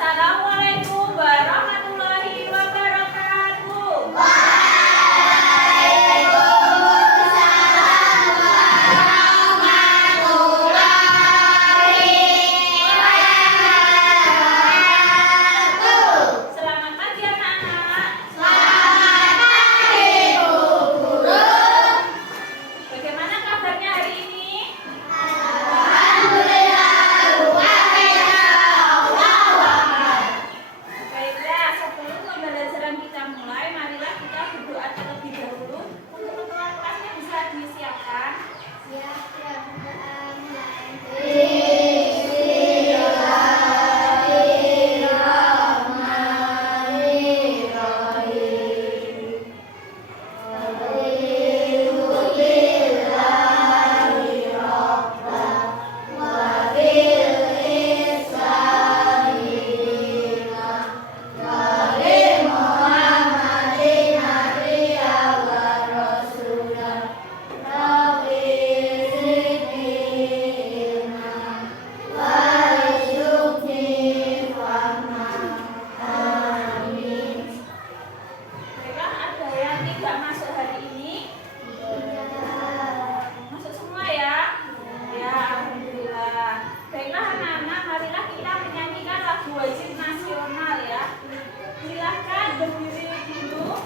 Assalamualaikum warahmatullahi wabarakatuh. Selamat pagi anak-anak. Bagaimana kabarnya hari ini? Baiklah, sebelum pembelajaran kita mulai, marilah kita berdoa terlebih dahulu. Untuk ketua kelasnya bisa disiapkan. Baiklah, ada yang tidak masuk hari ini? Masuk semua ya? Ya, alhamdulillah. Baiklah anak-anak, marilah kita menyanyikan lagu wajib nasional ya. Silahkan berdiri dulu.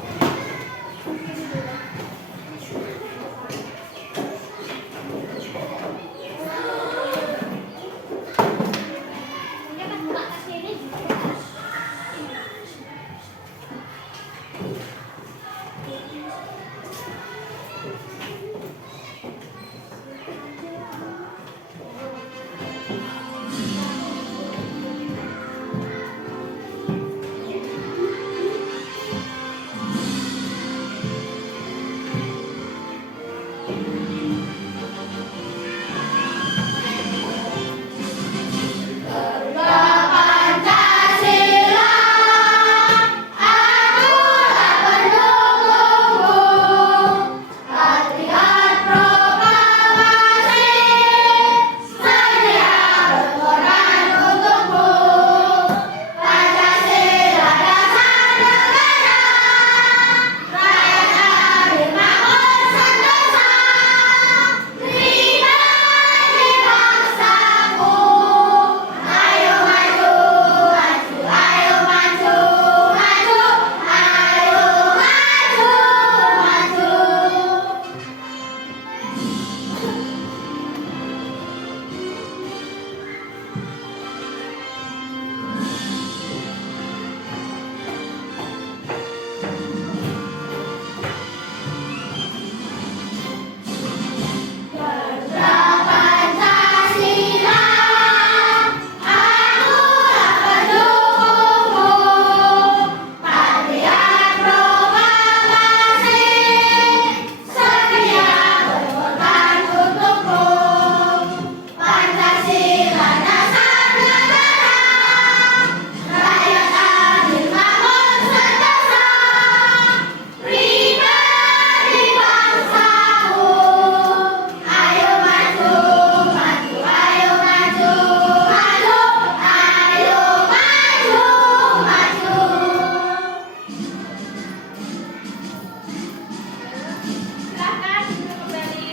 Silahkan duduk kembali.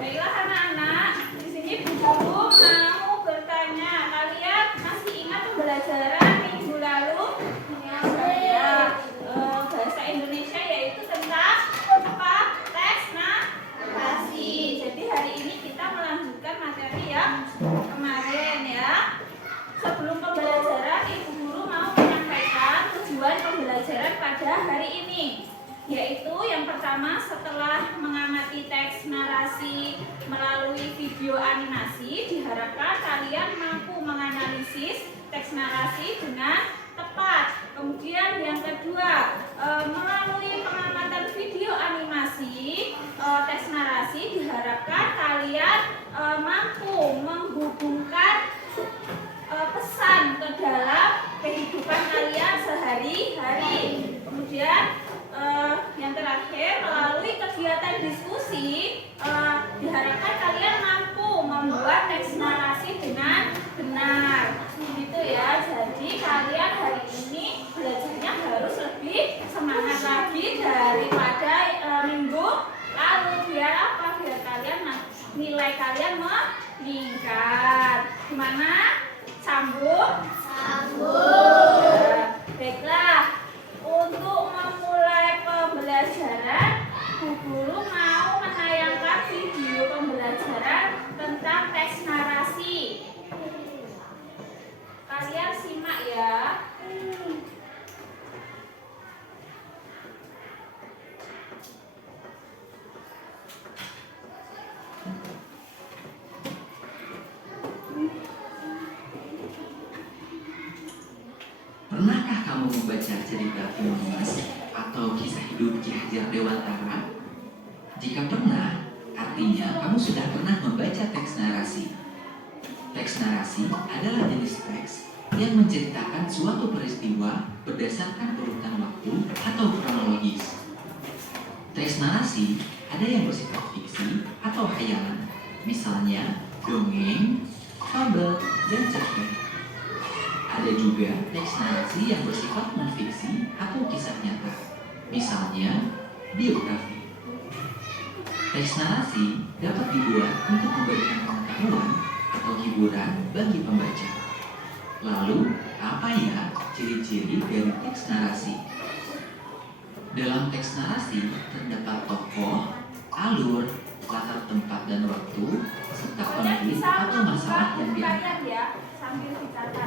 Baiklah anak-anak, di sini Bu Guru mau bertanya, kalian masih ingat pembelajaran minggu lalu? Ya, bahasa Indonesia yaitu tentang apa? Teks narasi. Jadi hari ini kita melanjutkan materi yang kemarin ya. Sebelum pembelajaran, Ibu Guru mau menyampaikan tujuan pembelajaran pada hari ini, yaitu yang pertama, setelah mengamati teks narasi melalui video animasi, diharapkan kalian mampu menganalisis teks narasi dengan tepat. Kemudian yang kedua, melalui pengamatan video animasi teks narasi, diharapkan kalian mampu menghubungkan pesan ke dalam kehidupan kalian sehari-hari. Kemudian yang terakhir, melalui kegiatan diskusi diharapkan kalian mampu nilai kalian meningkat. Gimana? Sambung? Sambung. Baiklah, untuk memulai pembelajaran, Bu Guru mau menayangkan video pembelajaran tentang teks narasi. Kalian simak ya. Pernahkah kamu membaca cerita Phineas atau kisah hidup Ki Hajar Dewantara? Jika pernah, artinya kamu sudah pernah membaca teks narasi. Teks narasi adalah jenis teks yang menceritakan suatu peristiwa berdasarkan urutan waktu atau kronologis. Teks narasi ada yang bersifat fiksi atau khayalan, misalnya dongeng, fabel, dan cerpen. Ada juga teks narasi yang bersifat non-fiksi atau kisah nyata, misalnya biografi. Teks narasi dapat dibuat untuk memberikan pengetahuan atau hiburan bagi pembaca. Lalu, apa ya ciri-ciri dari teks narasi? Dalam teks narasi terdapat tokoh, alur, latar tempat dan waktu, serta konflik atau masalah yang diangkat.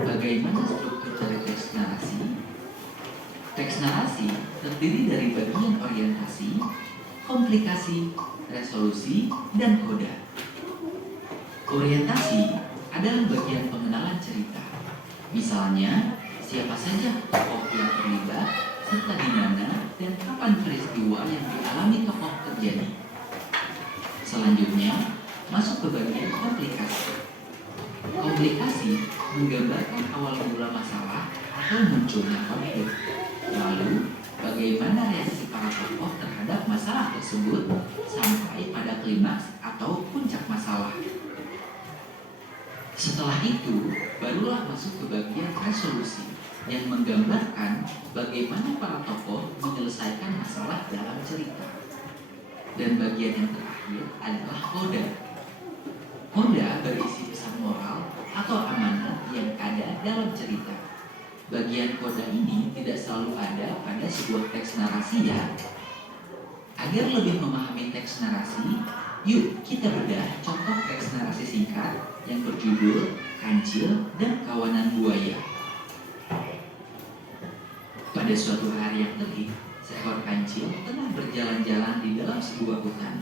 Bagaimana struktur dari teks narasi? Teks narasi terdiri dari bagian orientasi, komplikasi, resolusi, dan koda. Orientasi adalah bagian pengenalan cerita. Misalnya, siapa saja tokoh yang terlibat, serta di mana dan kapan peristiwa yang dialami tokoh terjadi. Selanjutnya, masuk ke bagian komplikasi. Komplikasi menggambarkan awal mula masalah atau munculnya konflik. Lalu, bagaimana reaksi para tokoh terhadap masalah tersebut sampai pada klimaks atau puncak masalah. Setelah itu, barulah masuk ke bagian resolusi yang menggambarkan bagaimana para tokoh menyelesaikan masalah dalam cerita. Dan bagian yang terakhir adalah koda. Koda berisi pesan moral atau amanat yang ada dalam cerita. Bagian koda ini tidak selalu ada pada sebuah teks narasi ya. Agar lebih memahami teks narasi, yuk kita bedah contoh teks narasi singkat yang berjudul Kancil dan Kawanan Buaya. Pada suatu hari yang terik, seekor kancil tengah berjalan-jalan di dalam sebuah hutan.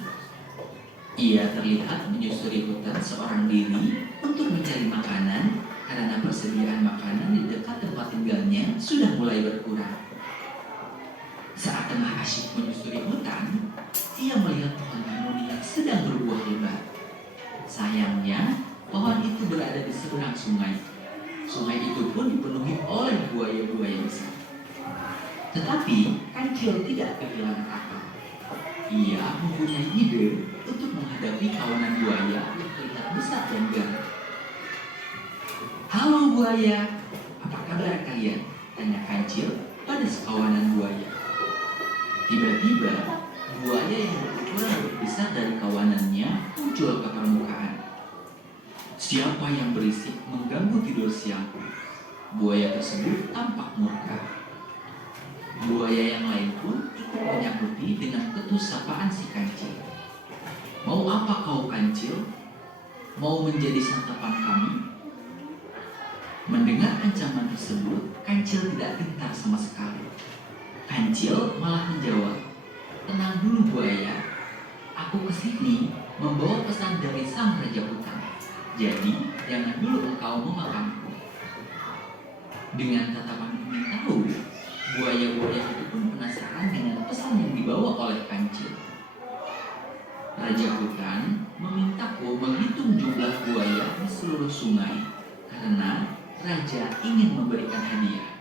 Ia terlihat menyusuri hutan seorang diri untuk mencari makanan karena persediaan makanan di dekat tempat tinggalnya sudah mulai berkurang. Saat tengah asyik menyusuri hutan, ia melihat pohon timun yang sedang berbuah lebat. Sayangnya, pohon itu berada di seberang sungai. Sungai itu pun dipenuhi oleh buaya-buaya besar. Tetapi, kancil tidak kehilangan akal. Ia mempunyai ide untuk menghadapi kawanan buaya yang terlihat besar dan garang. "Halo buaya, apa kabar kalian?" tanya kancil pada sekawanan buaya. Tiba-tiba, buaya yang berukuran lebih besar dari kawanannya muncul ke permukaan. "Siapa yang berisik mengganggu tidur siangku?" Buaya tersebut tampak murka. Buaya yang lain pun ikut menyambuti dengan ketus sapaan si kancil. "Mau apa kau kancil? Mau menjadi santapan kami?" Mendengar ancaman tersebut, kancil tidak gentar sama sekali. Kancil malah menjawab, "Tenang dulu buaya, aku kesini membawa pesan dari sang raja hutan. Jadi jangan dulu engkau memakanku." Dengan tatapan ingin tahu, buaya-buaya itu pun penasaran dengan pesan yang dibawa oleh kancil. Raja hutan memintaku menghitung jumlah buaya di seluruh sungai karena raja ingin memberikan hadiah.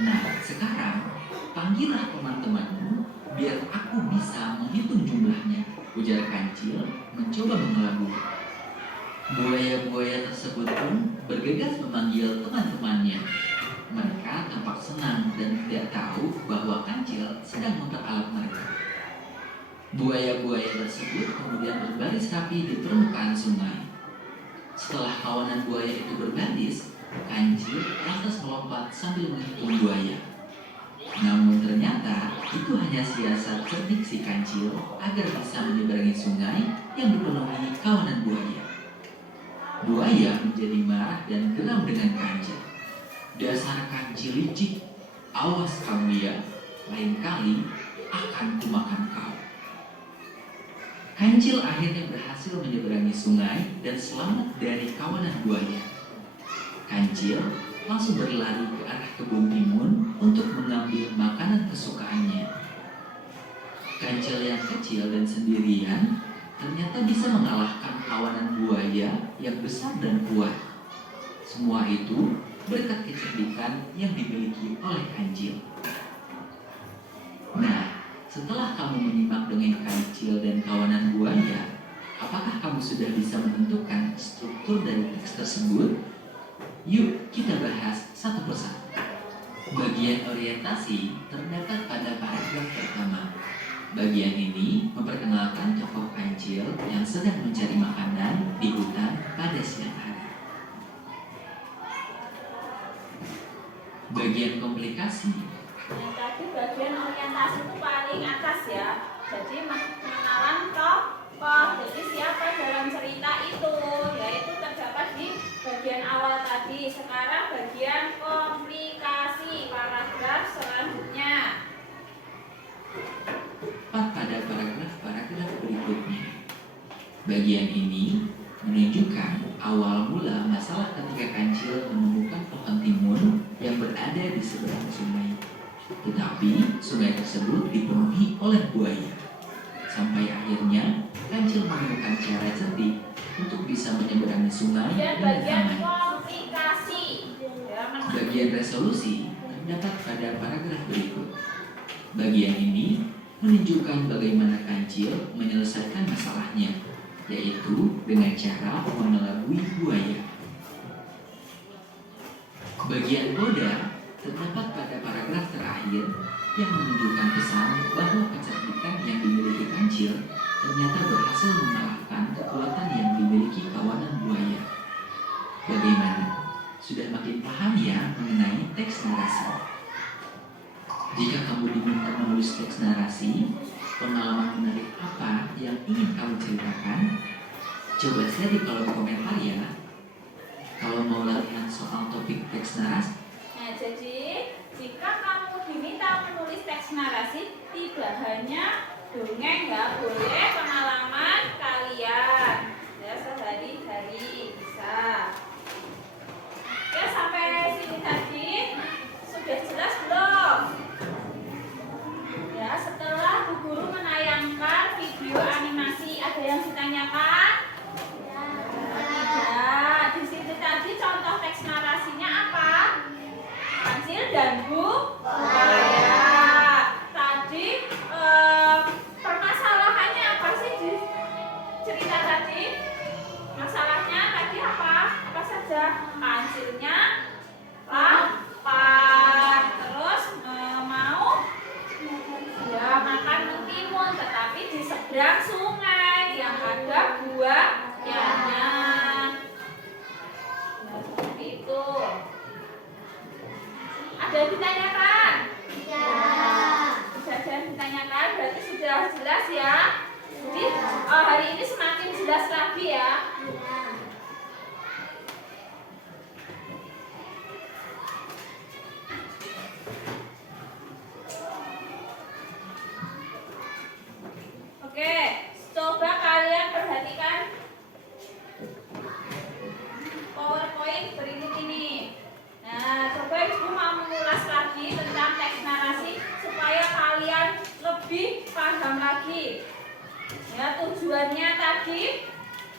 "Nah, sekarang panggillah teman-temanmu biar aku bisa menghitung jumlahnya," ujar kancil mencoba mengelabui. Buaya-buaya tersebut pun bergegas memanggil teman-temannya. Mereka tampak senang dan tidak tahu bahwa kancil sedang memperalat mereka. Buaya-buaya tersebut kemudian berbaris rapi di permukaan sungai. Setelah kawanan buaya itu berbaris, Kancil lantas melompat sambil menghitung buaya. Namun ternyata itu hanya siasat cerdik si Kancil agar bisa menyeberangi sungai yang dipenuhi kawanan buaya. Buaya menjadi marah dan geram dengan Kancil. "Dasar Kancil licik, awas kamu ya, lain kali akan kumakan kau." Kancil akhirnya berhasil menyeberangi sungai dan selamat dari kawanan buaya. Kancil langsung berlari ke arah kebun timun untuk mengambil makanan kesukaannya. Kancil yang kecil dan sendirian ternyata bisa mengalahkan kawanan buaya yang besar dan kuat. Semua itu berkat kecerdikan yang dimiliki oleh Kancil. Nah, setelah kamu menyimak dongeng Kancil dan kawanan buaya, apakah kamu sudah bisa menentukan struktur dari teks tersebut? Yuk kita bahas satu persatu. Bagian orientasi terdapat pada paragraf pertama. Bagian ini memperkenalkan tokoh Kancil yang sedang mencari makanan di hutan pada siang hari. Bagian komplikasi. Yang tadi bagian orientasi itu paling atas ya. Jadi pengenalan tokoh. Jadi siapa dalam cerita itu, yaitu terdapat di bagian awal tadi. Sekarang bagian komplikasi, paragraf selanjutnya. Pada paragraf berikutnya. Bagian ini menunjukkan awal mula masalah ketika Kancil menemukan pohon timun yang berada di seberang sungai. Tetapi sungai tersebut dipenuhi oleh buaya. Sampai akhirnya Kancil menemukan cara cerdik untuk bisa menyeberangi sungai Dan dengan bagian aman. komplikasi. Bagian resolusi terdapat pada paragraf berikut. Bagian ini menunjukkan bagaimana Kancil menyelesaikan masalahnya, yaitu dengan cara mengelabui buaya. Bagian coda terdapat pada paragraf terakhir yang menunjukkan pesan bahwa kecerdikan yang dimiliki Kancil ternyata berhasil mengalahkan kekuatan yang dimiliki kawanan buaya. Bagaimana? Sudah makin paham ya mengenai teks narasi? Jika kamu diminta menulis teks narasi, pengalaman menarik apa yang ingin kamu ceritakan? Coba share di kolom komentar ya. Kalau mau latihan soal topik teks narasi, Nah, jadi jika kamu diminta menulis teks narasi, tidak hanya dongeng, ya, boleh pengalaman kalian ya sehari-hari bisa. Oke, sampai sini tadi sudah jelas belum? Ya, setelah Bu Guru menayangkan video animasi, ada yang ditanyakan? Tidak. Di sini tadi contoh teks narasinya apa? Kancil dan buaya. Tadi permasalahannya apa sih di cerita tadi? Masalahnya tadi apa? Apa saja? Kancilnya lapar, terus mau ya makan mentimun, tetapi di seberang sungai yang ada buayanya. Nah, seperti itu. Ada yang ditanyakan? Ya. Sudah ada yang ditanyakan, berarti sudah jelas ya. Jadi hari ini semakin jelas lagi ya. Oke, coba kalian perhatikan PowerPoint berikut ini. Nah, coba Ibu mau mengulas lagi tentang teks narasi supaya kalian lebih paham lagi. Ya, tujuannya tadi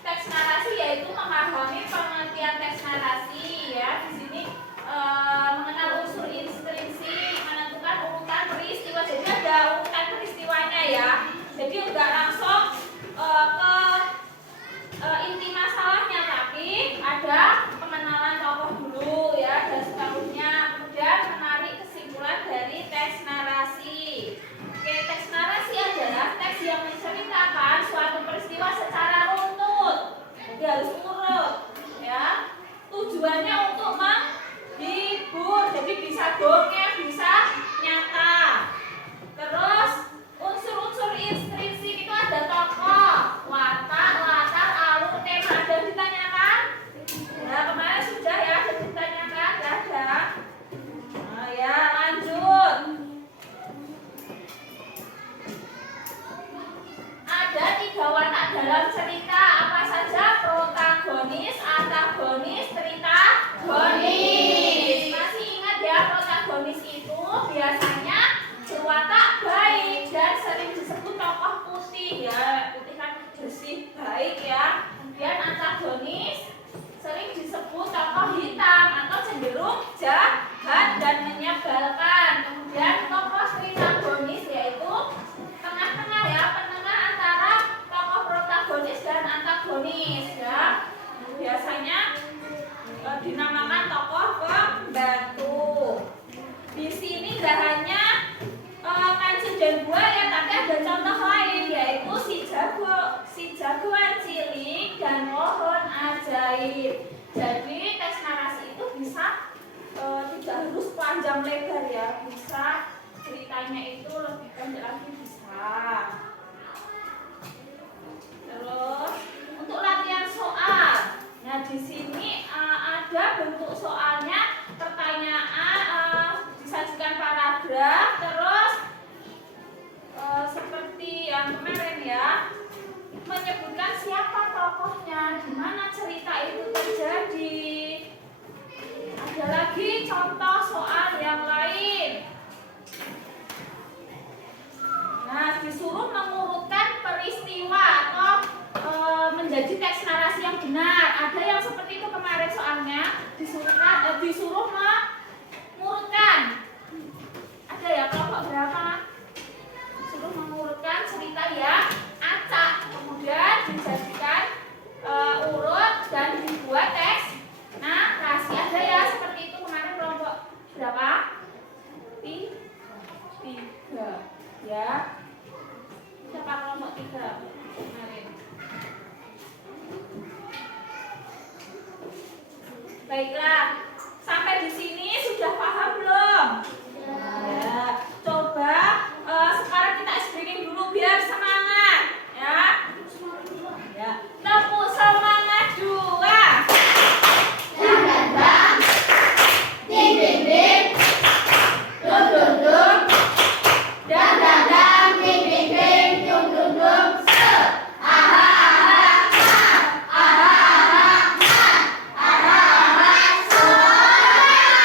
teks narasi yaitu memahami pengertian teks narasi ya. Di sini mengenal unsur intrinsik, menentukan urutan peristiwa. Jadi ada urutan peristiwanya ya. Jadi enggak langsung ke inti masalahnya, tapi ada pengenalan tokoh dulu ya dan seterusnya, kemudian menarik kesimpulan dari teks narasi. Oke, teks narasi adalah teks yang menceritakan suatu peristiwa secara baik ya. Kemudian antagonis sering disebut tokoh hitam atau cenderung jahat dan menyebalkan. Kemudian tokoh tritagonis yaitu tengah-tengah ya, penengah antara tokoh protagonis dan antagonis ya. Biasanya dinamakan tokoh pembantu. Di sini nggak hanya kancil dan buaya, tapi ada contoh lain yaitu si jagoan cilik dan pohon ajaib. Jadi teks narasi itu bisa tidak harus panjang lebar ya, bisa ceritanya itu lebih pendek lagi bisa. Terus untuk latihan soal, nah di sini ada bentuk soalnya, pertanyaan disajikan paragraf, terus seperti yang kemarin ya, menyebutkan siapa tokohnya, di mana cerita itu terjadi. Ada lagi contoh soal yang lain. Nah, disuruh mengurutkan peristiwa atau menjadi teks narasi yang benar. Ada yang seperti itu kemarin soalnya, disuruh mengurutkan. Ada ya kelompok berapa? Disuruh mengurutkan cerita yang acak, kemudian dijadikan urut dan dibuat teks narasi. Ada ya seperti itu kemarin kelompok berapa? 3 ya. Siapa kelompok 3 kemarin? Baiklah, sampai di sini sudah paham belum? Ya. Coba sekarang kita breaking dulu biar semangat ya. Ya. Tepuk semangat 2. Dan bang, ding ding ding, dum dum dum, dan dang ding ding ding, dum dum dum, se, aha aha ha, aha aha ha, aha aha semangat.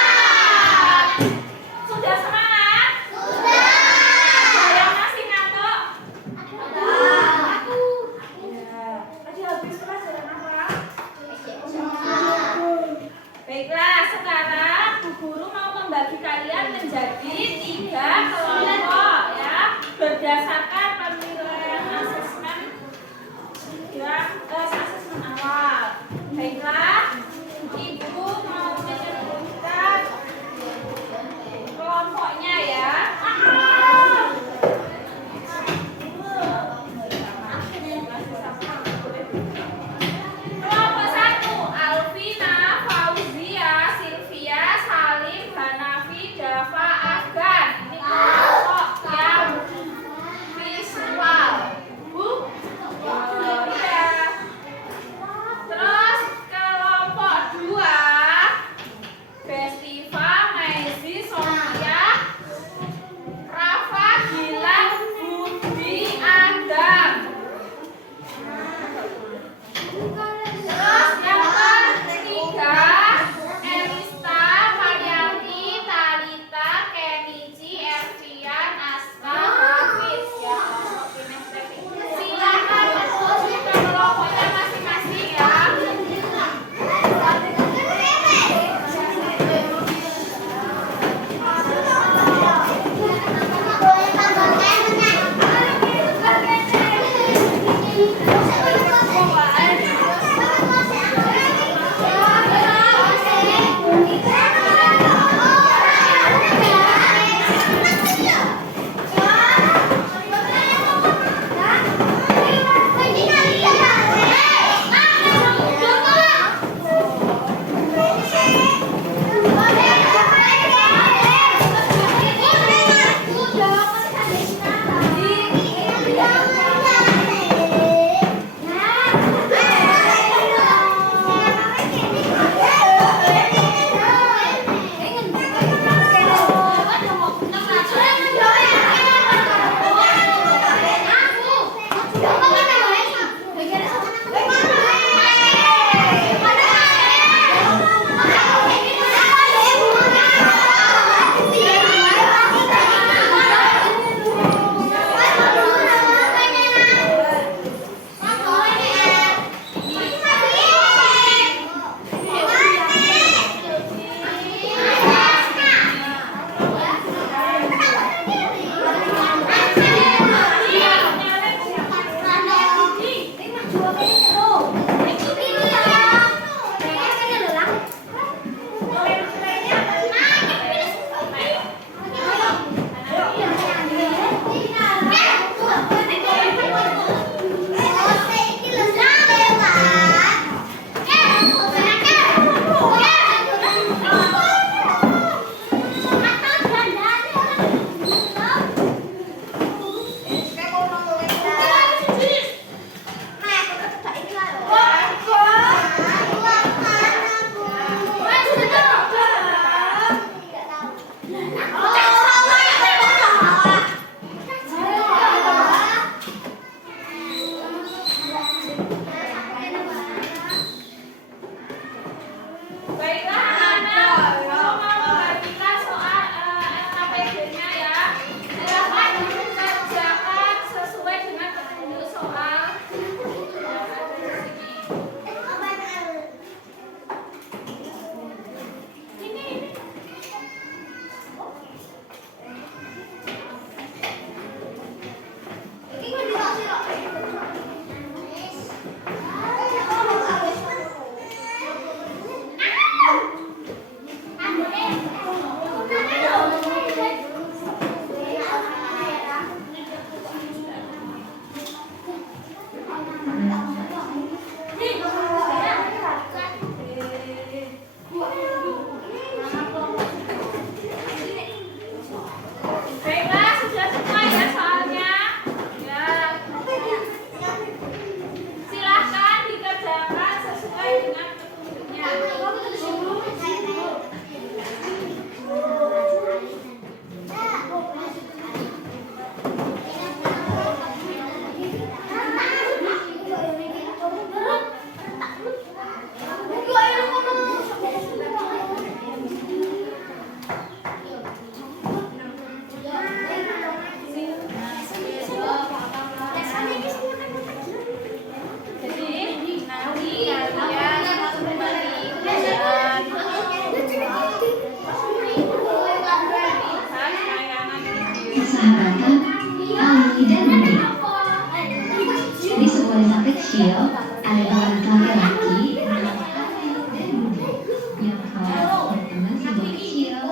Ada laki-laki, dan budi yang telah berteman sejak kecil.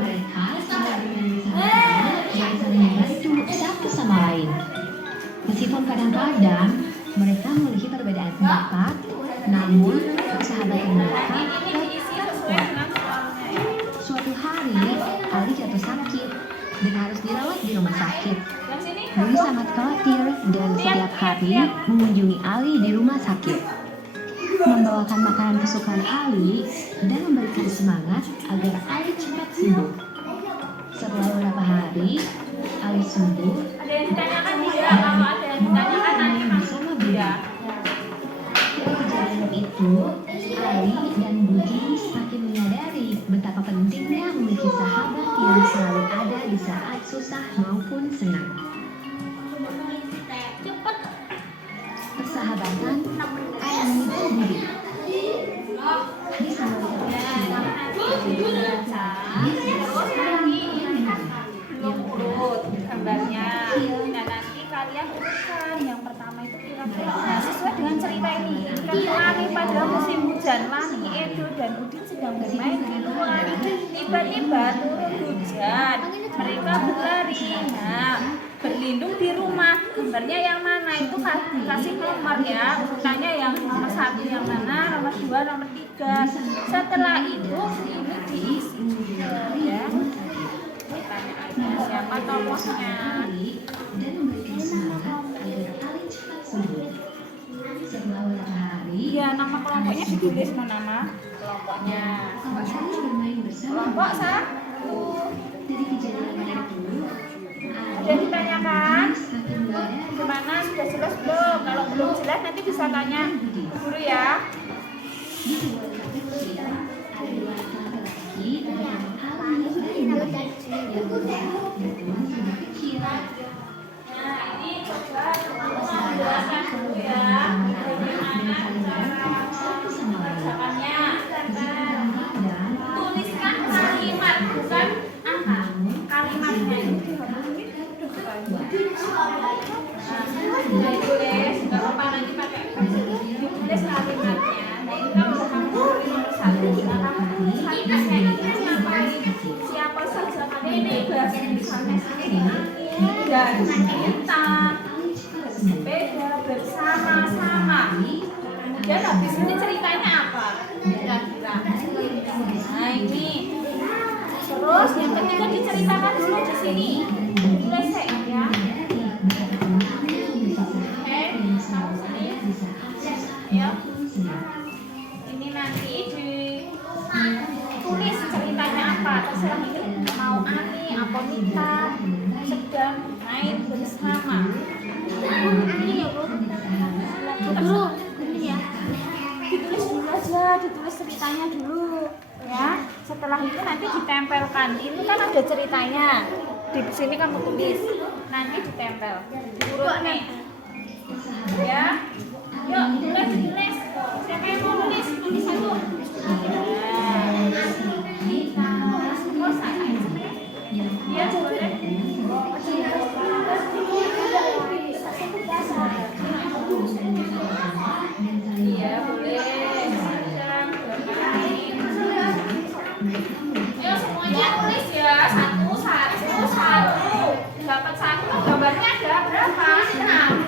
Mereka sudah dengan saling membantu satu sama lain. Meskipun kadang-kadang mereka memiliki perbedaan pendapat, namun persahabatan mereka tetap kuat. Suatu hari, Ali jatuh sakit dan harus dirawat di rumah sakit. Budi sangat khawatir dan setiap hari mengunjungi Ali di rumah sakit, membawakan makanan kesukaan Ali dan memberikan semangat agar Ali cepat sembuh. Setelah beberapa hari, Ali sembuh. Ada yang ditanyakan tidak? Kalau ada yang ditanyakan nanti Bersama Budi. Dari kejadian itu, Ali dan Budi semakin menyadari betapa pentingnya memiliki sahabat yang selalu ada di saat susah maupun senang. Persahabatan Ali dan Budi. Bisa belum urut gambarnya. Nah nanti kalian urutkan. Yang pertama itu kira-kira sesuai dengan cerita ini. Kan lari pada musim hujan, Lani, Edo dan Udin sedang bermain di luar. Tiba-tiba turun hujan. Mereka berlari. Nah, berlindung di rumah. Gambarnya yang mana? Itu kasih nomor ya. Urutannya yang nomor 1 yang mana, nomor 2, nomor 3. Setelah itu ini diisi ya. Tanya aja siapa tokohnya. Dan memberikan semangat agar Ali cepat sembuh. Setelah beberapa hari, Iya, nama kelompoknya ditulis nama kelompoknya. Ali bermain bersama Kelompok Budi. 1. Dari kejadian itu, Ada yang ditanyakan? semakin menyadari Gimana? Sudah jelas belum? Kalau belum jelas nanti bisa tanya ke guru ya. di sebuah rumah kecil ada dua laki-laki bernama Ali dan Budi yang berteman sejak kecil. Nah, ini coba menjelaskan dulu ya. Bagaimana cara Satu sama lain. mengerjakannya. Kadang-kadang Tuliskan kalimat, bukan angka. Kalimatnya itu Nah, ditulis, nggak apa-apa nanti pakai kertas. Ditulis kalimatnya. Nah, ini kalau kamu tulis nomor 1, nah kamu tulis kalimatnya itu ngapain? Siapa saja kalian ini bahas misalnya dan kita bersepeda bersama-sama. Kemudian habis ini ceritanya apa? Kira-kira. Nah, ini. Terus yang ketiga diceritakan dulu di sini. Tulis ya. Ya. Ini nanti ditulis ceritanya apa. Terserah ini mau Ani atau Nita sedang main bersama. Guru, ini ya. Ditulis dulu aja, ditulis ceritanya dulu. Ya. Setelah itu nanti ditempelkan. Ini kan ada ceritanya. Di sini kamu tulis. Nanti ditempel. Diurut nih. Ya. Yuk, tulis. Siapa yang mau nulis? Tulis satu. Ya, boleh. Iya, boleh. Ayo semuanya tulis ya. Satu. Dapat 1. Gambarnya ada berapa? 6.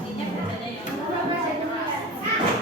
Ini bedanya ya.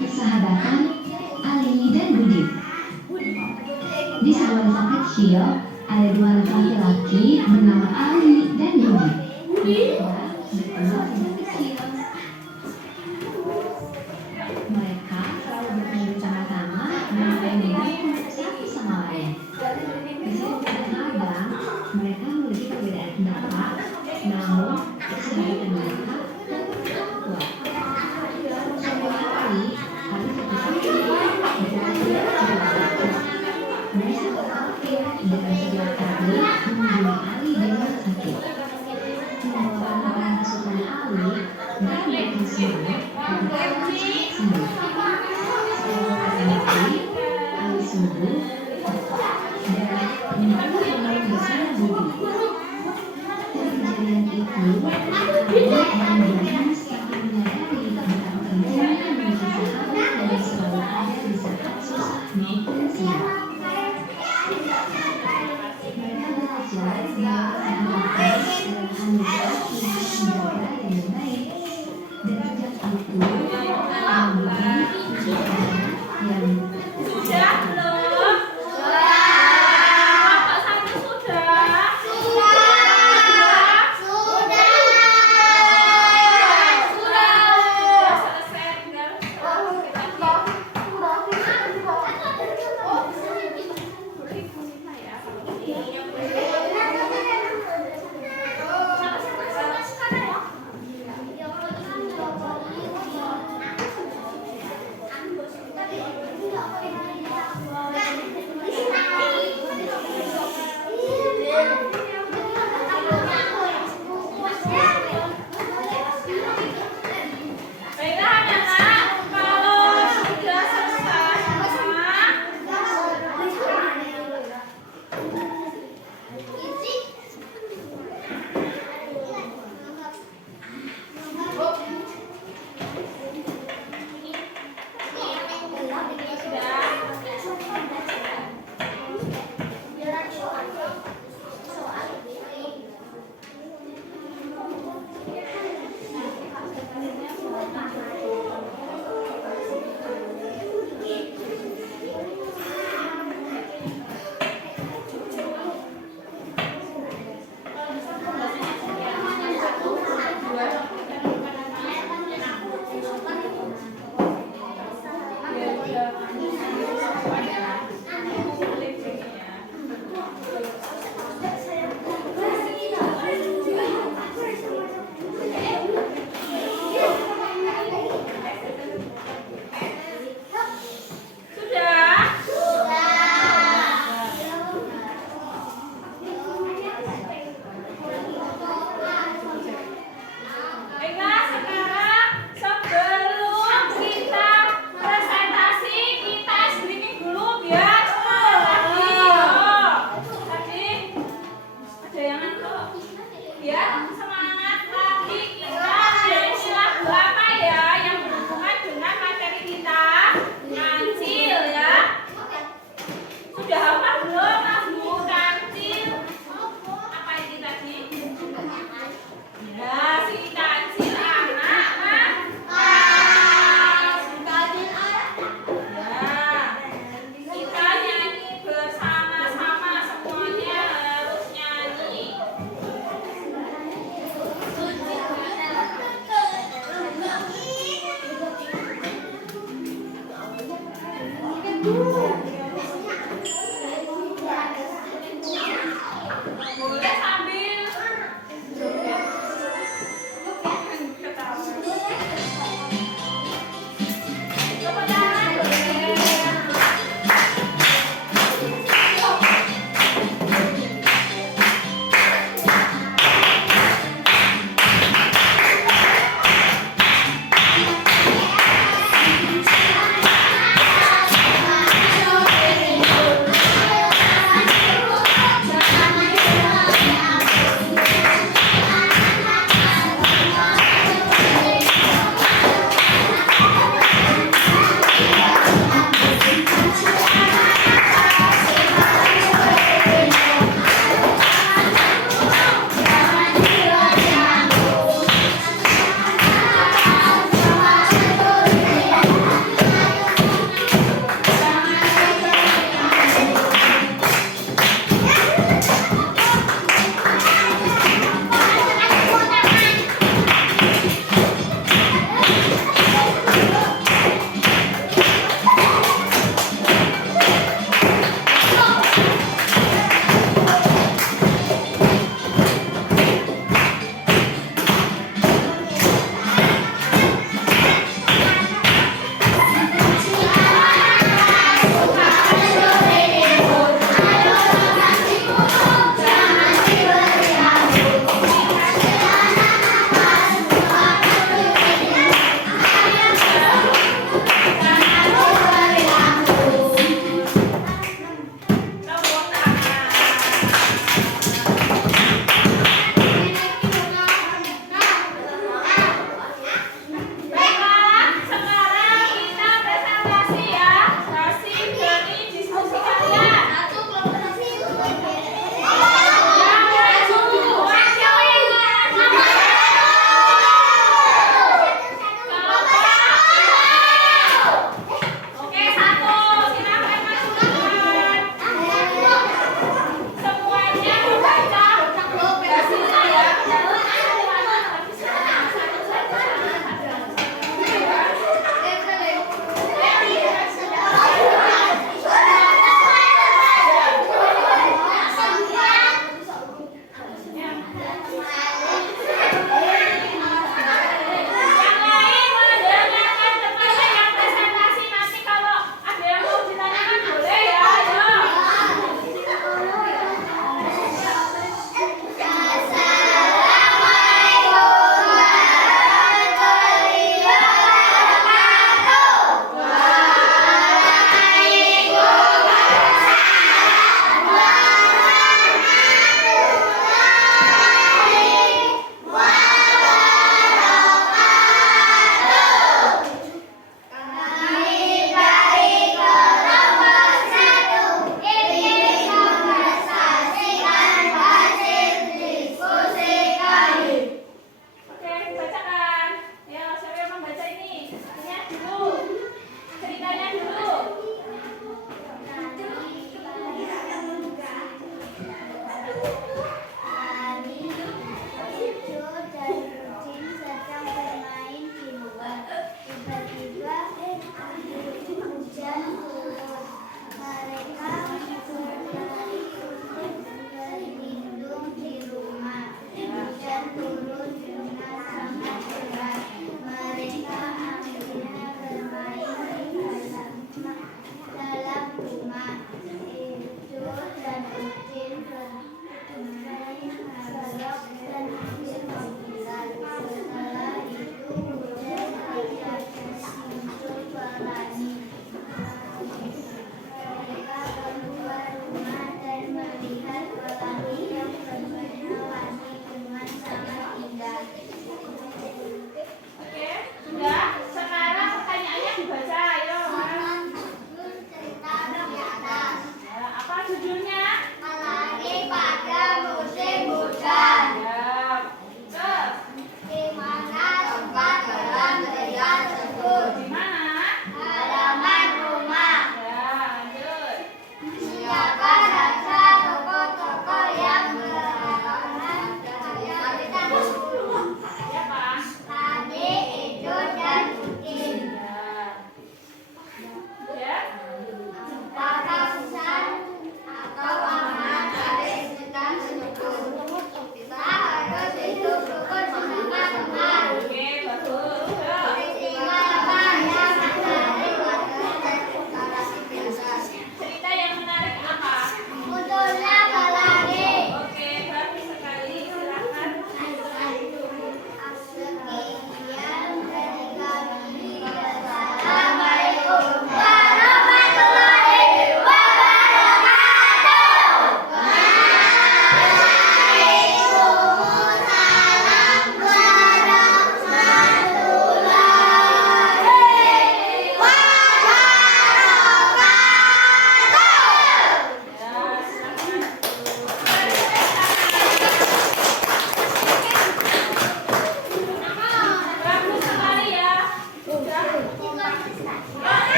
Persahabatan Ali dan Budi. Di sebuah desa kecil, ada dua laki-laki bernama Ali dan Budi. Mereka berdua tidak kecil. Mereka selalu bertemu bersama-sama dan saling membantu satu sama lain. Meski kadang-kadang mereka memiliki perbedaan pendapat, namun persahabatan mereka tetap kuat. Suatu hari, Ali satu-satunya mereka khawatir dengan sebuah tablet mengunjungi Ali di rumah sakit. Membawa barang kesukaan Ali dan mereka semua berharap cepat sembuh. Setelah hari Ali sembuh dan kembali bermain bersama Budi. Dari kejadian itu, Ali dan Budi semakin menyadari betapa pentingnya memiliki sahabat yang selalu ada di saat susah maupun senang. Mereka belajar bahwa sahabatan adalah anugerah yang harus dijaga dengan baik. Dan sejak itu, Budi menjadi yang Sudah belum? Kelompok satu sudah? Sudah selesai, tinggal baiklah anak-anak, kalau sudah selesai semua, sudah? Baiklah, sekarang sebelum kita presentasi, kita screening dulu biar semangat lagi. Tadi ada yang ngantuk. Biar semangat lagi, kita ada istilah apa ya yang berhubungan dengan materi kita. Kancil ya. Sudah hafal belum Mas Bu? Kancil. Apa ini tadi? Ya, si kancil anak kan? Ya, kita nyanyi bersama-sama, semuanya harus nyanyi.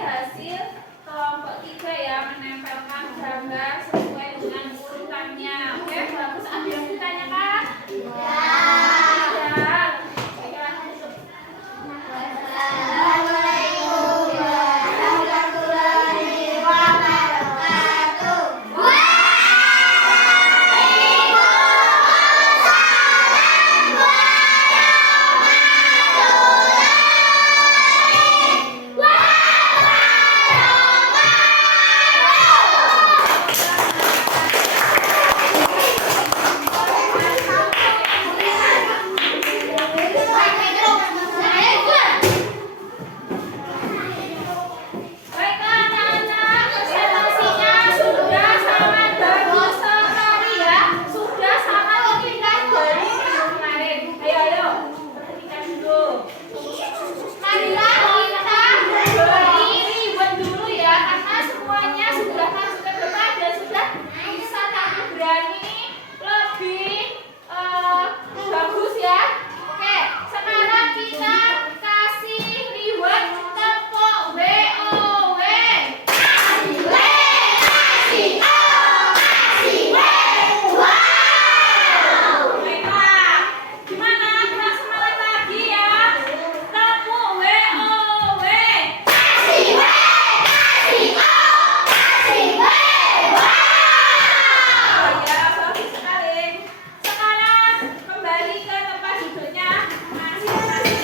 hasil kelompok 3 ya, menempelkan gambar sesuai dengan urutannya. Oke, bagus. Ada yang ditanyakan? Ya. Baiklah, tutup. Baiklah anak-anak, presentasinya sudah sangat bagus sekali ya. Sudah sangat meningkat dari minggu kemarin. Ayo, perhatikan dulu. Marilah kita beri ribbon dulu ya, karena semuanya sudah maju ke depan dan sudah bisa tahu berani lebih bagus ya. Oke, sekarang kita kasih ribbon tepuk WOW. Baiklah, gimana? Keras semangat lagi ya. Tepuk WOW. Ya, bagus sekali. Sekarang kembali ke tempat duduknya masing-masing.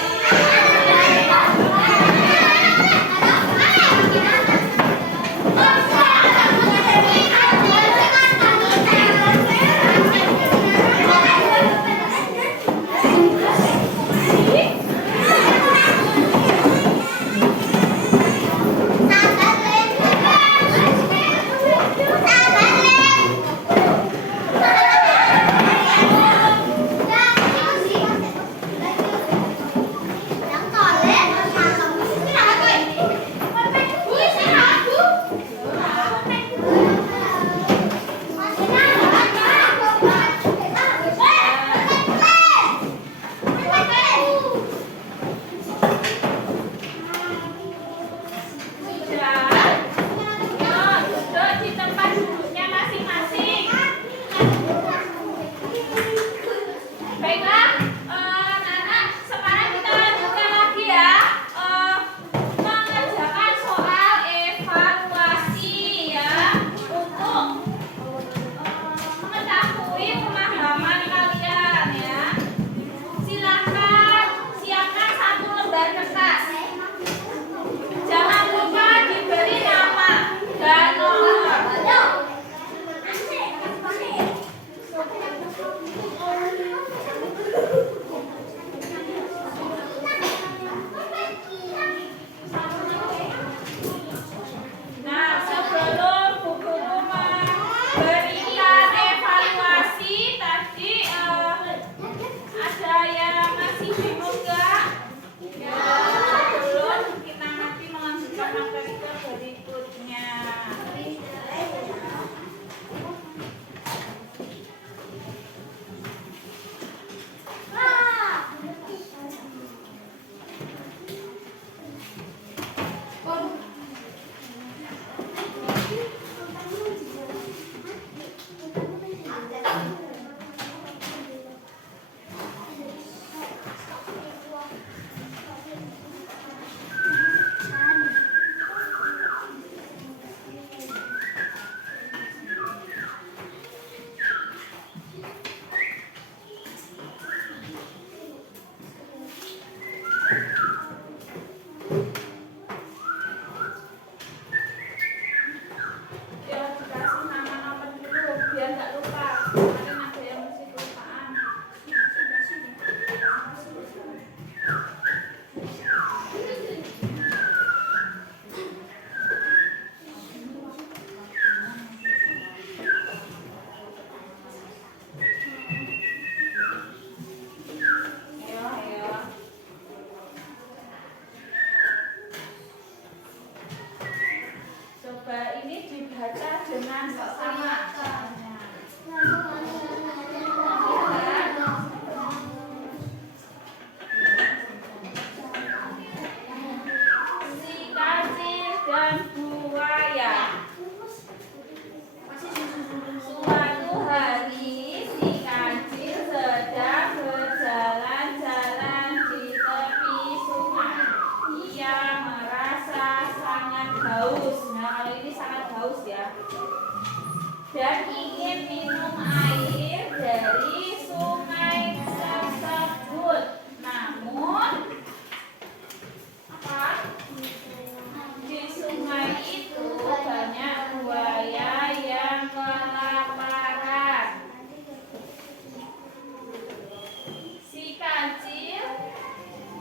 Sudah. Yuk, duduk di tempat duduknya masing-masing. Baiklah, anak-anak, sekarang kita lanjutkan lagi ya. Mengerjakan soal evaluasi ya, untuk mengetahui pemahaman kalian ya. Silakan siapkan 1 lembar kertas. Jangan lupa diberi nama dan nomor. Nah, sebelum Bu Guru memberikan evaluasi tadi, ada yang masih bingung nggak? Ya, sebelum kita nanti melanjutkan materi ke berikutnya. Ya, dikasih nama nomor dulu biar nggak lupa. Kemarin ada yang masih kelupaan. Ayo. Coba ini dibaca dengan seksama. Si kecil dan buaya. Suatu hari si kancil sedang berjalan-jalan di tepi sungai. Ia merasa sangat haus. Nah, kalau ini sangat haus ya. Dan ingin minum air dari sungai tersebut. Namun apa? Di sungai itu banyak buaya yang kelaparan. Si kancil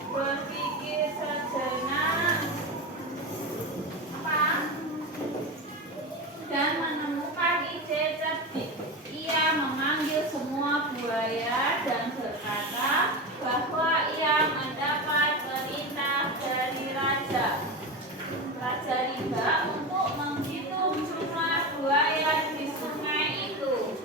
berpikir sejenak apa? Dan menemukan ide cerdik. Ia memanggil semua buaya dan berkata bahwa ia mendapat perintah dari Raja Rimba untuk menghitung jumlah buaya di sungai itu.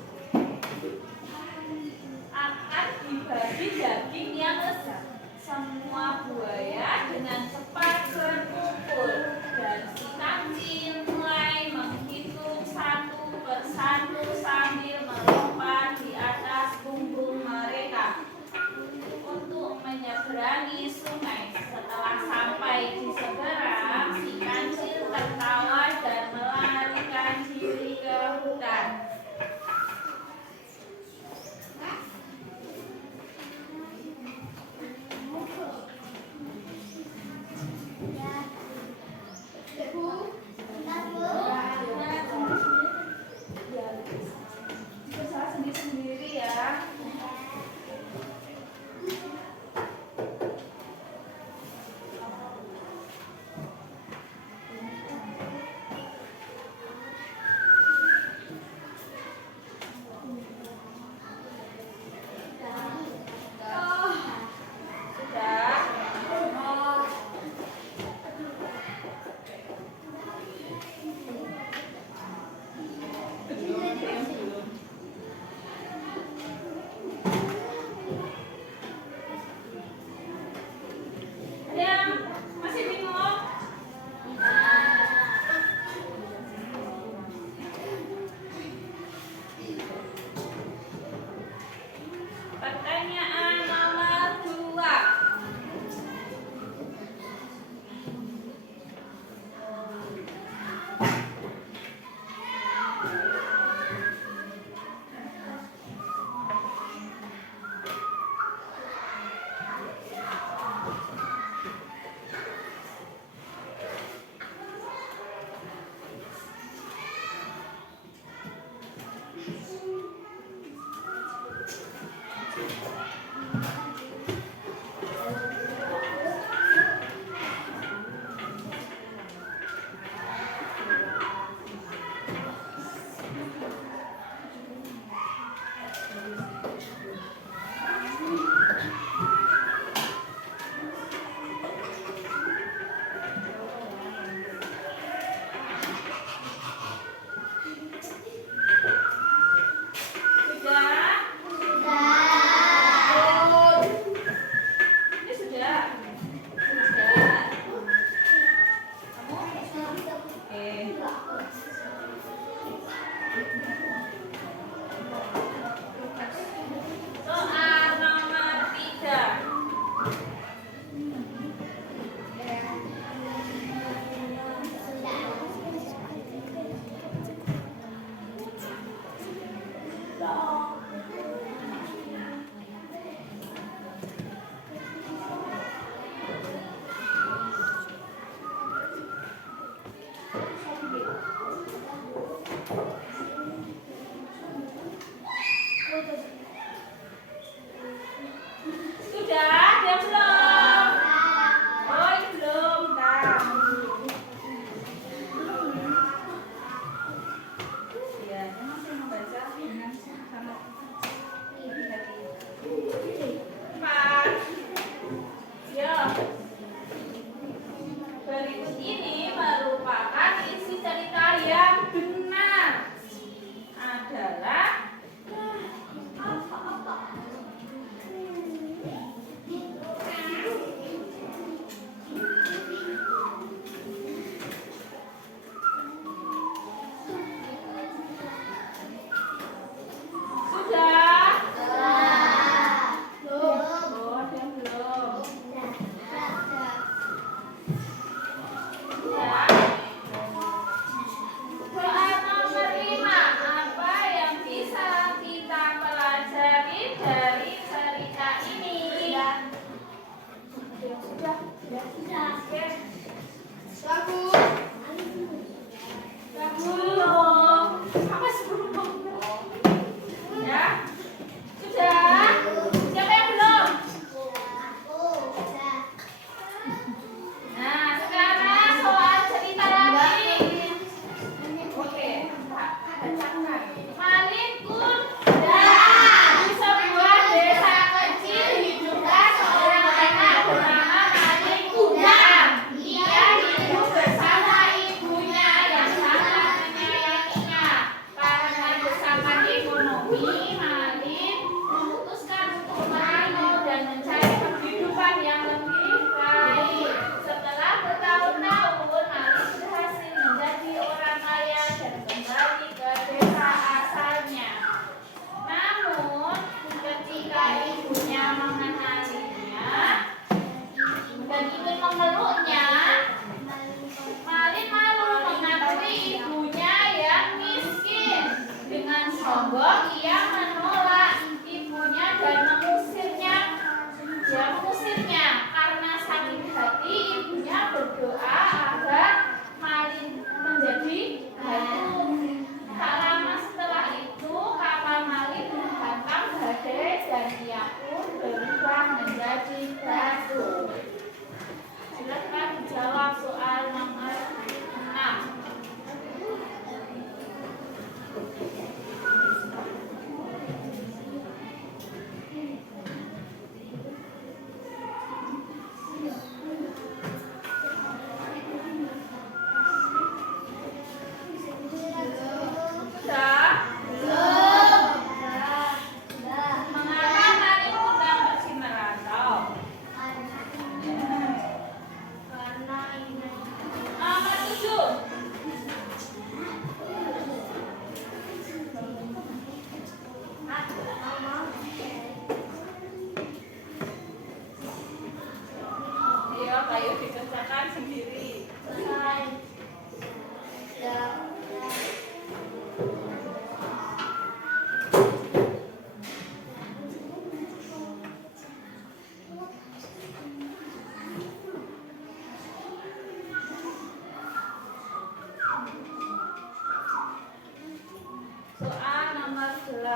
Akan dibagi daging yang lezat. Semua buaya dengan cepat berkumpul dan si kancil mulai menghitung satu persatu sambil melompat di atas punggung mereka untuk menyeberangi sungai. Setelah sampai di seberang, si kancil tertawa dan melarikan diri ke hutan. Bisa sendiri-sendiri ya. Ada yang masih bingung? Pertanyaan nomor 2.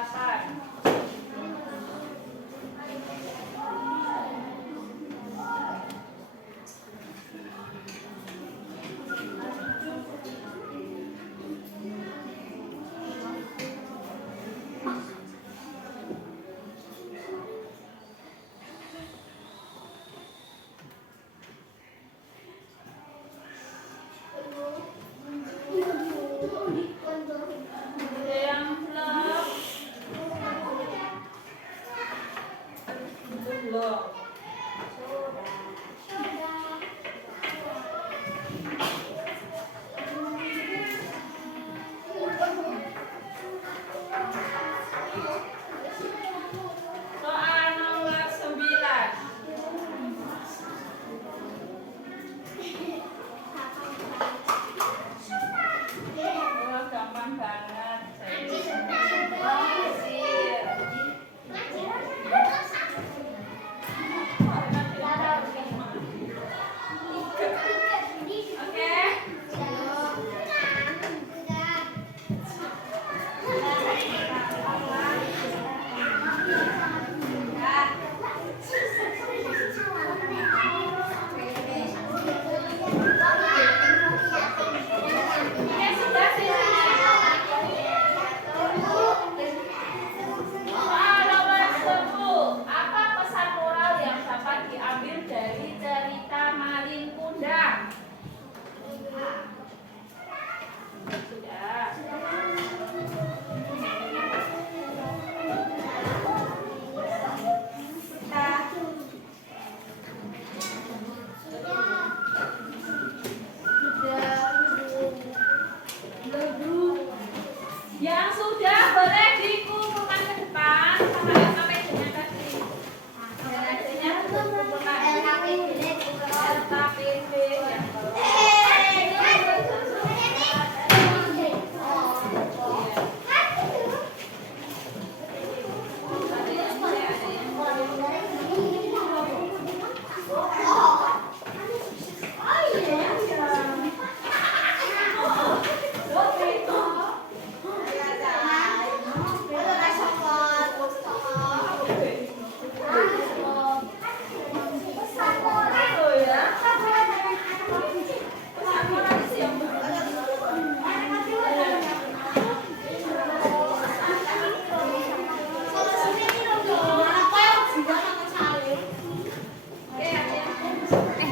8. Ada yang belum? Belum. Soal nomor 9. Oh, gampang banget. Oke. Oke, sudah sih. Soal nomor 10. Apa pesan moral yang dapat diambil dari cerita Malin Kundang? Sudah. Yang sudah boleh dikumpulkan ke depan sama LKPD-nya tadi. LKPD-nya dikumpulkan. LKPD yang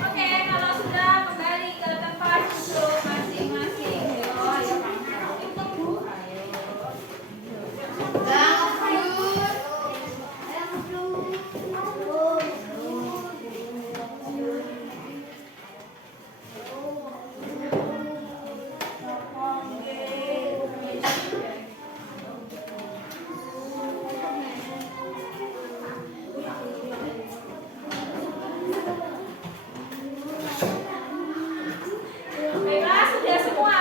Oke, kalau sudah kembali ke tempat duduk masing-masing. Ayo, baiklah, sudah semua.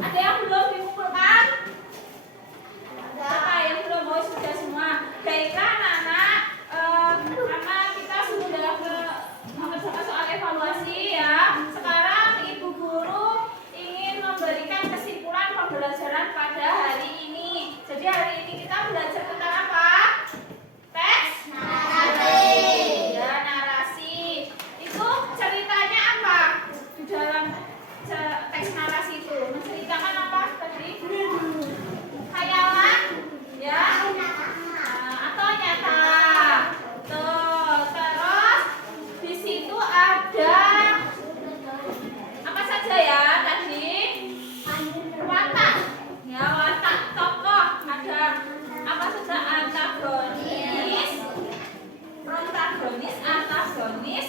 Ada yang belum dikumpulkan? Apa yang belum? Oh, sudah semua. Baiklah, anak-anak. Karena kita sudah mengerjakan soal evaluasi ya. Sekarang Ibu Guru ingin memberikan kesimpulan pembelajaran pada hari ini. Jadi hari ini kita belajar tentang apa? Teks ya, narasi. Itu ceritanya apa? Di dalam teks narasi itu menceritakan apa tadi? Khayalan ya, atau nyata. Tuh, terus di situ ada apa saja ya tadi? Watak ya, watak tokoh. Ada apa saja? Antagonis, protagonis, antagonis,